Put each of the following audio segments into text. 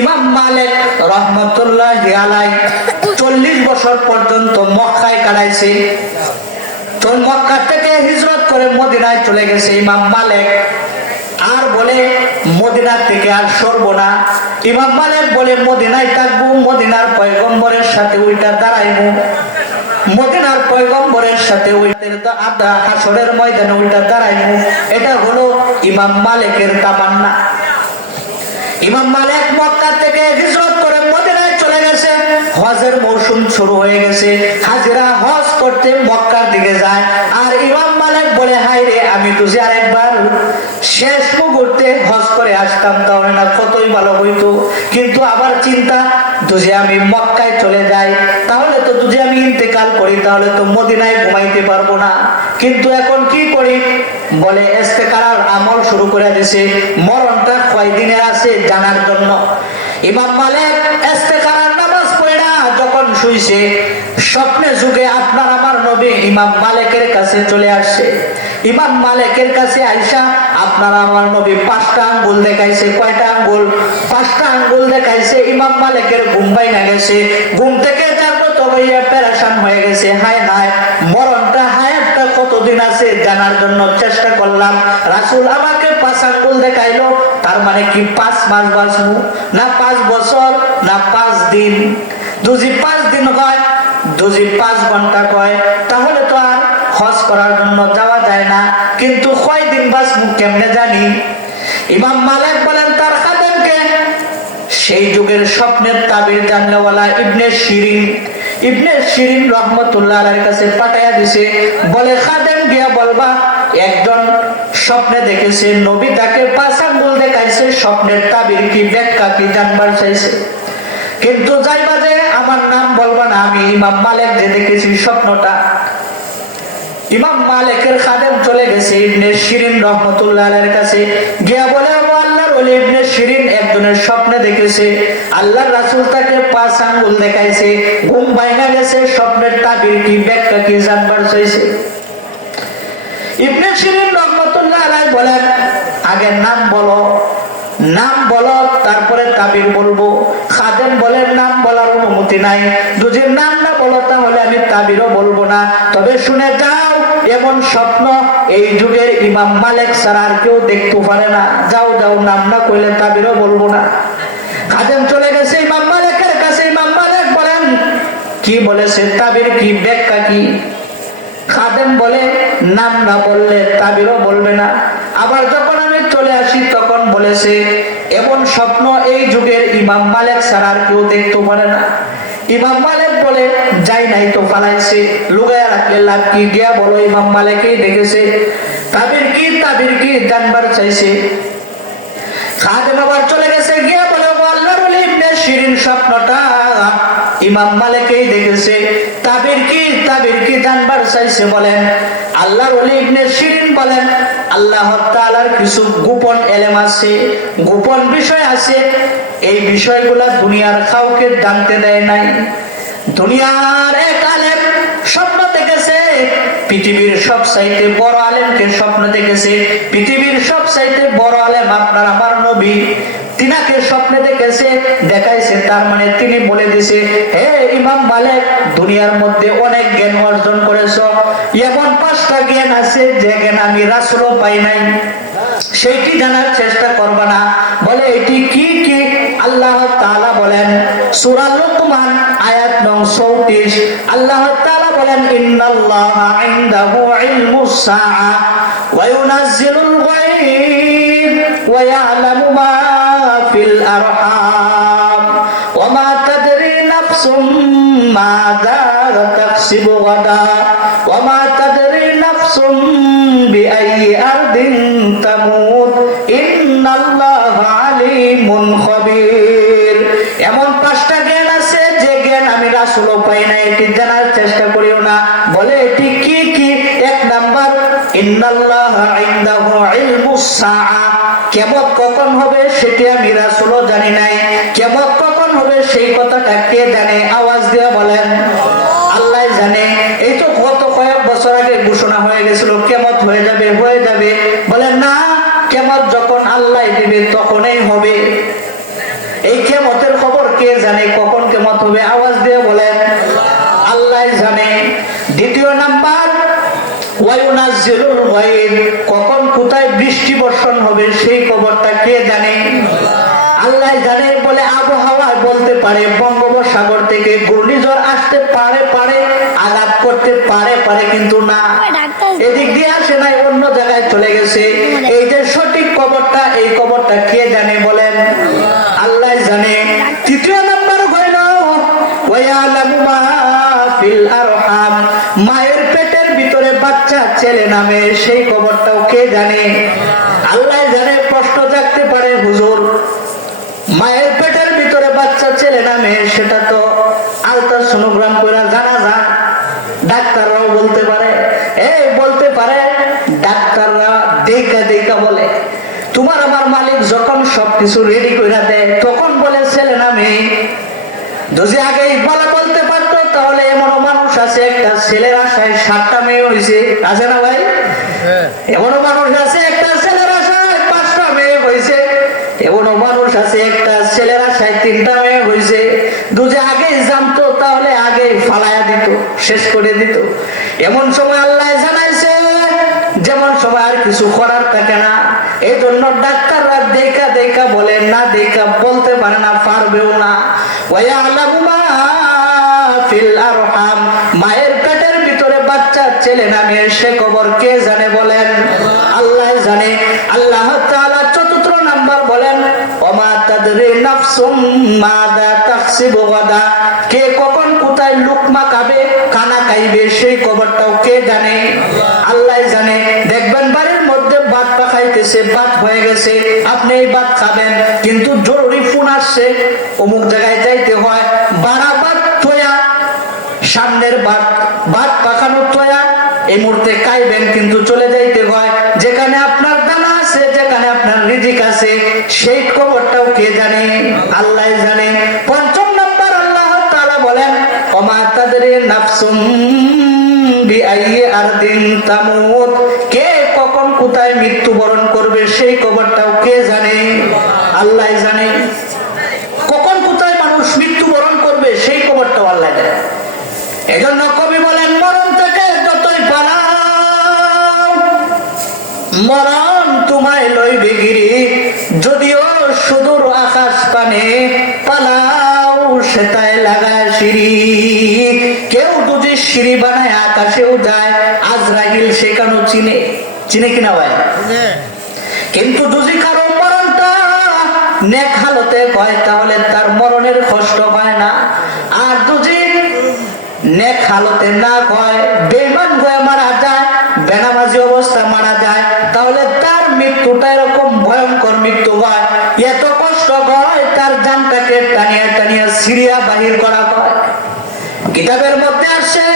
ইমাম মালিক রহমতুল্লাহ আলাই চল্লিশ বছর পর্যন্ত মক্কায় কাটাইছে। মক্কা থেকে হিজরত করে মদিনায় চলে গেছে ইমাম মালিক। আর বলে মদিনার থেকে আর সরবো না। ইমাম মালিক বলে, মদিনায় থাকব, মদিনার পয়গম্বরের সাথে ওইটা দাঁড়াইবো। মদিনার পয়গম্বরের সাথে ওইটার আদা হাসরের ময়দানে ওইটা দাঁড়াইবো। এটা হলো ইমাম মালিকের তামান্না। ইমাম মালিক মক্কা থেকে হিজরত করে মদিনায় চলে গেছে। হজের মৌসুম শুরু হয়ে গেছে। হাজিরা হজ করতে মক্কার দিকে যায়। আর ইমাম মালিক বলে হাই রে, আমি তুঝে আরেকবার শেষ মুহূর্তে হজ করে আসতাম, তাহলে না কতই ভালো হইতো। কিন্তু আবার চিন্তা তুঝে আমি মক্কায় চলে যাই, তাহলে তো তুঝে আমি ইন্তেকাল করি, তাহলে তো মদিনায় ঘুমাইতে পারব না। কিন্তু এখন কি করি? বলে এস্তেকার আমল শুরু করে দিছে। মরণটা কয়দিনের আছে জানার জন্য? ইমাম মালিক এস্তেকার নামাজ পড়ে যখন শুইছে, স্বপ্নে যুগে আপনার আমার নবী ইমাম মালিকের কাছে চলে আসছে। ইমাম মালিকের কাছে আইসা, আপনার আমার নবী পাঁচটা আঙ্গুল দেখাইছে, কয়টা আঙ্গুল? পাঁচটা আঙ্গুল দেখাইছে, ইমাম মালিকের ঘুম পাই না গেছে। ঘুম থেকে যার মতো হয়ে গেছে। হায় হায় কতদিন জানার জন্য চেষ্টা করলাম। রাসুল আমাকে পাঁচ আঙ্গুল দেখাইলো। তার মানে কি পাঁচ মাস বাঁচবো? না পাঁচ বছর, না পাঁচ দিন। দুজি পাঁচ দিন হয় দুজি পাঁচ ঘণ্টা কয় তাহলে তো আর হজ করার জন্য যাওয়া যায় না। কিন্তু কয় দিন বাঁচবো কেমনে জানি? ইমাম মালিক বলেন, তার খাদেমকে। সেই যুগের স্বপ্নের তাবির জানলেওয়ালা ইবনে শিরিন ইবনে শিরিন রহমতুল্লাহ কাছে পাঠাইয়া দিছে, বলে, খাদেম গিয়া বলবা, একজন স্বপ্নে দেখেছে, নবী তাকে পাঁচ আঙ্গুল দেখাইছে, স্বপ্নের তাবির কি, ব্যাখ্যা কি, জানবার চাইছে। কিন্তু যাইবা যে, আমার নাম বলবা না, আমি ইমাম মালিক যে দেখেছি স্বপ্নটা। ইমাম মালিকের খাদেম চলে গেছে ইবনে শিরিন রহমতুল্লাহ কাছে, গিয়া বলে ও ইবনে শিরিন একজনের স্বপ্নে দেখেছে আল্লাহ রাসুল তাকে পাঁচ আঙ্গুল দেখাইছে, ঘুম ভাঙা গেছে, স্বপ্নের তাবির কি ব্যাখ্যা কি জানবার চাইছে। ইবনে শিরিন রহমতুল্লাহ আলাইহি বলেন আগে নাম বলো। নাম বলো তারপরে তাবির বলব। খাদেম বলেন নাম বলার অনুমতি নাই। যদি নাম না বলো, তাহলে আমি তাবিরও বলব না। তবে শুনে যাও, এমন স্বপ্ন। এই যুগের ইমাম মালিক ছাড়া আর কেউ দেখতে পারে না। যাও যাও, নাম না কইলে তাবিরও বলব না। খাদেম চলে গেছে ইমাম মালিকের কাছে। ইমাম মালিক বলেন, কি বলেছে তাবির? কি ব্যাখ্যা কি? খাদেম বলে, নাম না বললে তাবিরও বলবে না। আবার যখন আমি চলে আসি তখন বলেছে, এমন স্বপ্ন এই যুগের ইমাম মালিক ছাড়া আর কেউ দেখতে পারে না। ইমাম মালিক বলে, যাই নাই তো পালাইছে লুগায় রাখলে লাভ কি? গিয়া বলো, ইমাম মালিকই দেখেছে। তাবির কি তাবির কি? জানবার চাইছে। খাদেম আবার চলে গেছে, গিয়া বলে আল্লাহর ইবনে শিরিন স্বপ্নটা ইমাম মালিকই দেখেছে তাবির কি তাবির কি জানবার চাইছে বলেন, আল্লাহর ওলি ইবনে শিরিন বলেন, আল্লাহ তাআলার কিছু গোপন এলেম আছে, গোপন বিষয় আছে, এই বিষয়গুলা দুনিয়ার কাউকে জানতে দেয় নাই। দুনিয়ার এক আলেম স্বপ্ন দেখেছে, পৃথিবীর সব চাইতে বড় আলেমকে স্বপ্ন দেখেছে, পৃথিবীর সব চাইতে বড় আলেম আপনার আমার নবী। তিনাকে স্বপ্নে দেখেছে, দেখাইছে, তার মানে তিনি বলে দিছে, হে ইমাম মালিক, দুনিয়ার মধ্যে অনেক জ্ঞান অর্জন করেছ। এমন পাঁচটা জ্ঞান আছে যে জ্ঞান আমি রাসুলও পাই নাই। সেইটি জানার চেষ্টা করবা না। বলে, এটি কি কি? আল্লাহ তাআলা বলেন, সূরা লুকমান, আয়াত নং 34 আল্লাহ তাআলা বলেন, ইন্নাল্লাহা ইনদাহু ইলমুস সাআ গায়ব, ওয়া ইয়ালামু মা ফিল এমন পাঁচটা জ্ঞান আছে, যে জ্ঞান আমি রাসূলও পাই না, এটি জানার চেষ্টা করিও না। বলে এটি কি কি? এক নাম্বার, ইন্নাল্লাহা ইনদাহু কিয়ামত কখন হবে সেটি আমি রাসূলও জানি নাই। কিয়ামত কখন হবে সেই কথাটা কে জানে? আওয়াজ দিয়ে বলেন, আল্লাহ জানে। এই তো গত কয়েক বছর আগে ঘোষণা হয়ে গেছিল, কেমত হয়ে যাবে হয়ে যাবে। বলে, না, কেমত যখন আল্লাহ দিবে তখনই হবে। এই কেমত কেমতের খবর কে জানে, কখন কেমত হবে? আওয়াজ দিয়ে বলেন, আল্লাহ জানে। দ্বিতীয় নাম্বার কোথায় বৃষ্টি বর্ষণ হবে সেই খবরটা কে জানে? আল্লাহ জানে বলে আবহাওয়া বলতে পারে বঙ্গোপসাগর থেকে ঘূর্ণিঝড় আসতে পারে পারে আঘাত করতে পারে পারে কিন্তু না। এদিক দিয়ে আসে নাই অন্য জায়গায় চলে গেছে। এই যে সঠিক খবরটা এই খবরটা কে জানে বলেন? আল্লাহ জানে। তৃতীয় নাম্বার হইল মায়ের পেটের ভিতরে বাচ্চা ছেলে নামে সেই খবরটাও কে জানে? আল্লাহ জানে, প্রশ্ন জাগতে পারে, হুজুর। মায়ের পেটের ভিতরে বাচ্চা, ছেলে নামে সেটা তো আলট্রাসোনোগ্রাম করে জানা যান ডাক্তাররাও বলতে পারে। এই বলতে পারে, ডাক্তাররা দেখা দেখা বলে, তোমার আমার মালিক যখন সবকিছু রেডি করে দেয়, তখন বলে ছেলে না মেয়ে। যদি আগে বলা বলতে পারতো, তাহলে এমন মানুষ আছে, একটা ছেলের আশায় সাতটা মেয়ে হয়েছে আছে না ভাই? এমনও মানুষ আছে, একটা ছেলের আশায় পাঁচটা মেয়ে হয়েছে এমনও মানুষ আছে, একটা ছেলের আশায় তিনটা মেয়ে হয়েছে দুজে আগেই জানতো, তাহলে ফালায়া দিত, শেষ করে দিত। এমন সময় আল্লাহ জানাইছে, যেমন সময় আর কিছু করার থাকে না। এই জন্য ডাক্তাররা দেখা দেখা বলে, না দেখা বলতে পারে না, পারবেও না। মা ফিল আরহাম, মায়ের বাচ্চা ছেলে নামে সে খবর কে জানে বলেন? আল্লাহ জানে। আল্লাহ চতুর্থ নাম্বার বলেন কে কখন কোথায় লুকমা খাবে কানা খাইবে, সেই খবরটাও কে জানে? আল্লাহ জানে। দেখবেন বাড়ির মধ্যে ভাত পাকাইতেছে, ভাত হয়ে গেছে, আপনি এই ভাত খাবেন, কিন্তু জরুরি ফোন আসছে, অমুক জায়গায় যাইতে হয় বাড়া ভাত তোয়া সামনের ভাত ভাত পাকানো তোয়া এই কাইবেন, কিন্তু চলে যাইতে হয়। যেখানে আপনার দানা আছে, যেখানে আপনার রিজিক আছে, সেই খবরটাও কে জানে? আল্লাহ জানে। পঞ্চম নম্বর আল্লাহ তাআলা বলেন অমা তাদের নাফসুম আর দিন তামুত? কে কখন কোথায় মৃত্যুবরণ করবে, সেই খবরটাও যদিও সুদূর আকাশ পানে পালাও সেটাই লাগায় সিঁড়ি। কেউ যদি সিঁড়ি বানায় আকাশেও যায়। আজরাইল সেখানেও চিনে চিনে কিনা ভাই? কিন্তু যদি কারও মরণটা নেক হালতে হয় তাহলে তার মরণের কষ্ট হয় না। আর দুজি নেক হালতে না হয় বেমান হয়ে মারা যায় বেনামাজি অবস্থা মারা যায় তাহলে তার মৃত্যুটা এরকম জানটাকে টানিয়া টানিয়া সিরিয়া বাহির করা হয়। কিতাবের মধ্যে আসে,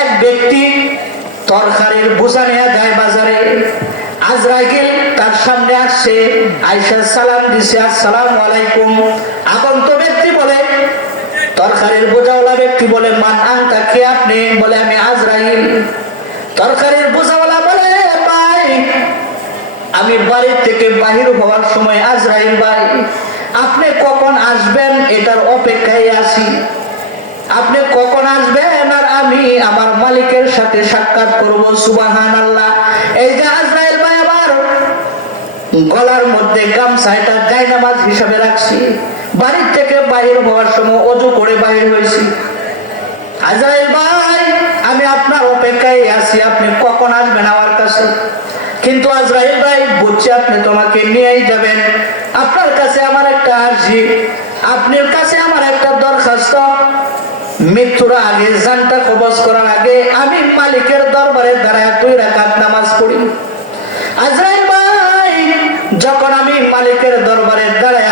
এক ব্যক্তি তরকারির বোঝা নেওয়া যায় বাজারে। আজরাইল তার সামনে আসছে আইসা সালাম দিছে, আসসালাম আলাইকুম। আগন্ত ব্যক্তি বলে, তরকারির বোঝাওয়ালা ব্যক্তি বলে, মান আনতা, কে আপনি? বলে, আমি আজরাইল। তরকারির বোঝাওয়ালা বলে ভাই, আমি বাড়ি থেকে বাহির হওয়ার সময় আজরাইল ভাই। আপনি কখন আসবেন এটার অপেক্ষায় আছি। আপনি কখন আসবেন আর আমি আমার মালিকের সাথে সাক্ষাৎ করব সুবাহান আল্লাহ এই যে আজরাইল ভাই আবার গলার মধ্যে গামছা এটা জায়নামাজ হিসাবে রাখছি। বাড়ির থেকে বাহির হওয়ার সময় অজু করে বাহির হয়েছি। আজরাইল ভাই, আমি আপনার অপেক্ষায় আছি, আপনি কখন আসবেন আমার কাছে? কিন্তু আজরাইল ভাই, বুঝছি আপনি তোমাকে নিয়েই যাবেন। আপনার কাছে আমার একটা আর্জি। আপনার কাছে আমার একটা দরখাস্ত। মৃত্যুর আগে জানটা কবজ করার আগে আমি মালিকের দরবারে দাঁড়ায় দুই রাকাত নামাজ পড়ি। আজরাইল ভাই, যখন আমি মালিকের দরবারে দাঁড়ায়,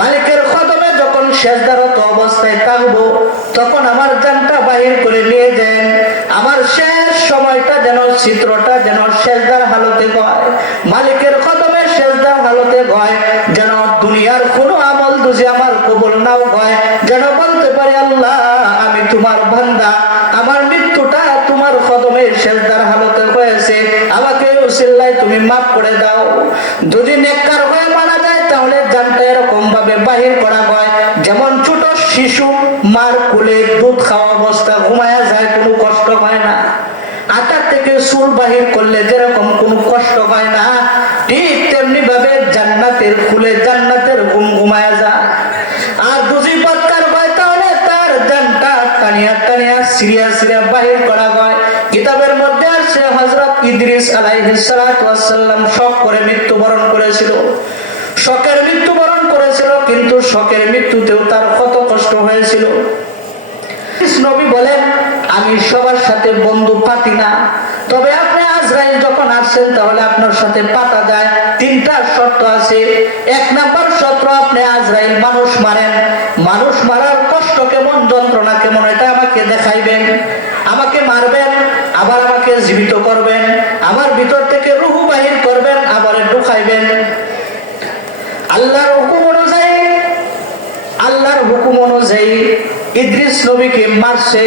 মালিকের কদমে যখন শেষদারত অবস্থায় থাকব, তখন আমার জানটা বাহির করে নিয়ে যান। আমার শেষ সময়টা যেন চিত্রটা যেন শেষদার হালতে হয়। মালিকের কদমে শেষদার হালতে যেন দুনিয়ার কোনো আমল দুজি আমার কবল নাও হয়। যেন বলতে পারে, আল্লাহ, আমি তোমার বান্দা। আমার মৃত্যুটা তোমার কদমে শেষদার হালতে হয়েছে। আমাকে উসিল্লায় তুমি মাফ করে দাও। যদি নেককার হয়ে মারা যায়, তাহলে জানটা এরকম ভাবে বাহির করা হয়। যেমন ছোট শিশু মার কোলে দুধ খাওয়া অবস্থা, ঘুমায়া যায় কোনো কষ্ট হয় না আটার থেকে সুর বাহির করলে যেরকম কোনো কষ্ট হয় না, ঠিক তেমনি ভাবে জান্নাতের খুলে জান্নাতের ঘুম ঘুমায় যায়। আর দুজি পত্তার হয় তাহলে তার জানটা টানিয়া টানিয়া সিরিয়া সিরিয়া বাহির করা হয়। কিতাবের মধ্যে আছে হজরত ইদ্রিস আলাইহিসালাম শখ করে মৃত্যুবরণ করেছিল। শখের মৃত্যুবরণ করেছিল, কিন্তু শখের মৃত্যুতেও তার কত কষ্ট হয়েছিল। আমি সবার সাথে বন্ধু পাতি না। তবে আপনি আজরাইল যখন আসছেন তাহলে আপনার সাথে পাতা যায়। তিনটা শর্ত আছে। এক নাম্বার শর্ত, আপনি আজরাইল মানুষ মারেন। মানুষ মারার কষ্ট কেমন, যন্ত্রণা কেমন, এটা আমাকে দেখাইবেন। আমাকে মারবেন, আবার আমাকে জীবিত করবেন। আমার ভিতর থেকে রুহু বাহির করবেন, আবার ঢুকাইবেন আল্লাহর হুকুম অনুযায়ী, আল্লাহর হুকুম অনুযায়ী ইদ্রিস নবীকে মারছে।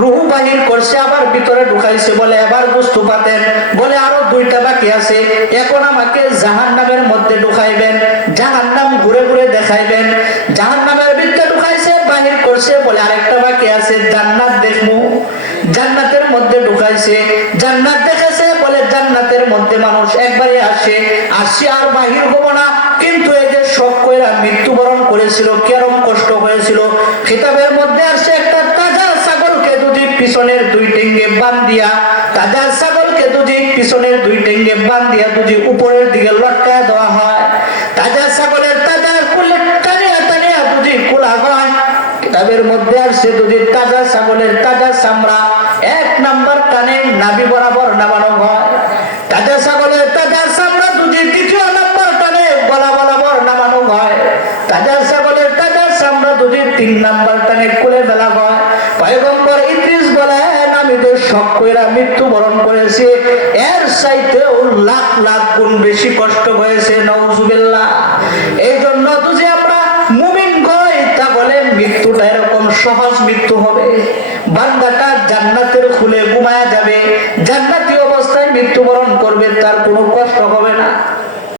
রুহু বাহির করছে, আবার ভিতরে ঢুকাইছে, বলে এবার বস্তু পাতেন। বলে আরও দুইটা বাকি আছে। এখন আমাকে জাহান নামের মধ্যে ঢুকাইবেন জাহান নাম ঘুরে ঘুরে দেখাইবেন। জাহান নামের ভিতরে ঢুকাইছে, বাহির করছে, বলে আরেকটা বাকি আছে, জান্নাত দেখব জান্নাতের মধ্যে ঢুকাইছে, জান্নাত দেখেছে বলে জান্নাতের মধ্যে মানুষ একবারে আসে। আসছে আর বাহির হব না, কিন্তু যে শখ কইরা মৃত্যুবরণ করেছিল, কেরম কষ্ট হয়েছিল কিতাবের মধ্যে আসছে টেঙ্গে বান দিয়া তাজা ছাগলকে যদি পিছনের দুই টেঙ্গে বান দিয়া যদি উপরের দিকে লটকায় দেওয়া হয় তাজা ছাগলের তাজা কুলে টানিয়া টানিয়া যদি খোলা হয় কিতাবের মধ্যে আসছে যদি তাজা ছাগলের তাজা চামড়া এক নাম্বার কানে নাভি বরাবর নামানো হয়। তাজা ছাগলের তাজা চামড়া যদি দ্বিতীয় নাম্বার কানে গলা বরাবর নামানো হয় তাজা ছাগলের তাজা চামড়া যদি তিন নাম্বার টানে কোলে বেলা হয় শখ কইরা মৃত্যুবরণ করেছে। এর চাইতেও লাখ লাখ গুণ বেশি কষ্ট হয়েছে নওজুবিল্লাহ এই জন্য তো যে আমরা মুমিন গই তা বলে মৃত্যুটা এরকম সহজ মৃত্যু হবে। বান্দাটা জান্নাতের খুলে ঘুমায়া যাবে। জান্নাতি অবস্থায় মৃত্যুবরণ করবে, তার কোনো কষ্ট